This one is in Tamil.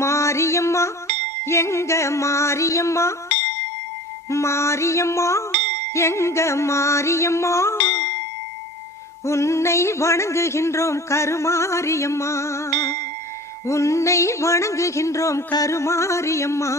மாரியம்மா எங்க மாரியம்மா, மாரியம்மா எங்க மாரியம்மா, உன்னை வணங்குகின்றோம் கருமாரியம்மா, உன்னை வணங்குகின்றோம் கருமாரியம்மா.